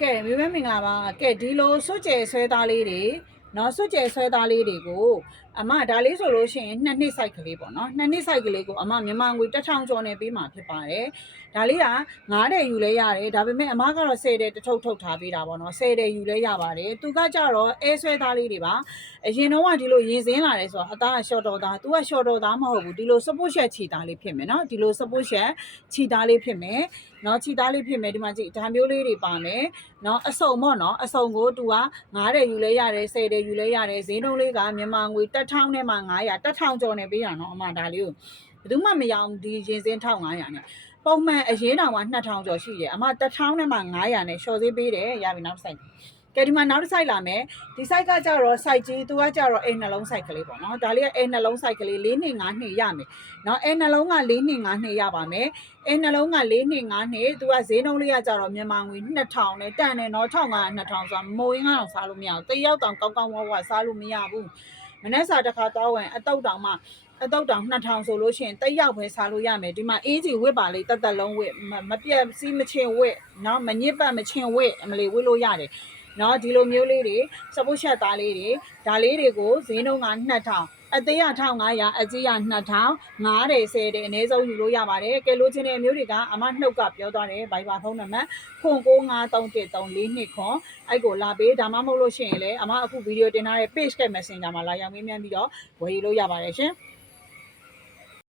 ကဲမိမမင်္ဂလာပါကဲဒီလိုစွတ်ကျဲဆွဲသားလေးတွေနော်စွတ်ကျဲဆွဲသားလေးတွေကိုအမဒါလေးဆိုလို့ရှိရင်2နှစ် site ကလေးပေါ့နော်2နှစ် site ကလေးကိုအမမြန်မာငွေ1000ကျော်နဲ့ပေးမှာဖြစ်ပါတယ်ဒါလေးက9တဲ့ယူလဲရတယ်ဒါပေမဲ့အမကတော့10တဲ့တထုပ်ထုတ်ထားပေးတာပေါ့နော်10တဲ့ယူလဲရပါတယ်သူကကြတော့အဲဆွဲသားလေးတွေပါအရင်တော့ကဒီလိုရင်စင်းလာတယ်ဆိုတော့အသားက short တော်သားသူက short တော်သားမဟုတ်ဘူးဒီလို support shed ခြိသားလေးဖြစ်မယ်နော်ဒီလို support shed ခြိသားလေးဖြစ်မယ်နော်ခြိသားလေးဖြစ်မယ်ဒီမှာကြည့်ဒါမျိုးလေးတွေပါမယ်နော်အစုံပေါ့နော်အစုံကိုသူက9တဲ့ယူလဲရတယ်10တဲ့ယူလဲရတယ်ဈေးနှုန်းလေးကမြန်မာငွေ1000နဲ့မှ900 1000ကျော်နဲ့ပေးရနော်အမဒါလေးကိုဘယ်သူမှမရအောင်ဒီရင်စင်း1500နဲ့ပုံမှန်အရင်တောင်မှ2000ကျော်ရှိတယ်အမ1000နဲ့မှ900နဲ့ရှော့ဈေးပေးတယ်ရပြီနောက်ဆိုင်ကဲဒီမှာနောက်တစ် site လာမယ်ဒီ site ကကြတော့ site ကြီးသူကကြတော့အိမ်နှလုံး site ကလေးပေါ့နော်ဒါလေးကအိမ်နှလုံး site ကလေး4နှစ်5နှစ်ရမယ်နော်အိမ်နှလုံးက4နှစ်5နှစ်ရပါမယ်အိမ်နှလုံးက4နှစ်5နှစ်သူကဈေးနှုန်းလေးကကြတော့မြန်မာငွေ2000နဲ့တန်တယ်နော်1500 2000ဆိုတာမိုးရင်းကတော့စားလို့မရဘူးတရောက်တောင်ကောင်းကောင်းဝါစားလို့မရဘူးမနေ့စာတစ်ခါသွားဝင်အတုတ်တောင်မှအတုတ်တောင်2000ဆိုလို့ရှိရင်တက်ရောက်ပဲစားလို့ရမယ်ဒီမှာအေးကြီးဝစ်ပါလေးတက်လုံးဝစ်မပြက်စီးမချင်းဝစ်နော်မညစ်ပတ်မချင်းဝစ်အမလေးဝစ်လို့ရတယ်နော်ဒီလိုမျိုးလေးတွေစပုတ်ချက်သားလေးတွေဒါလေးတွေကိုဈေးနှုန်းက2000အသေးရ1500အကြီးရ2000 9တယ်10တယ်အနည်းဆုံးယူလို့ရပါတယ်ကဲလိုချင်တဲ့အမျိုးတွေကအမနှုတ်ကပြောသွားတယ် Viber ဖုန်းနံပါတ်093132ခွန်အဲ့ကိုလာပေးဒါမှမဟုတ်လို့ရှိရင်လည်းအမအခုဗီဒီယိုတင်ထားတဲ့ page က Messenger မှာလာရောက်မေးမြန်းပြီးတော့ဝယ်ယူလို့ရပါတယ်ရှင်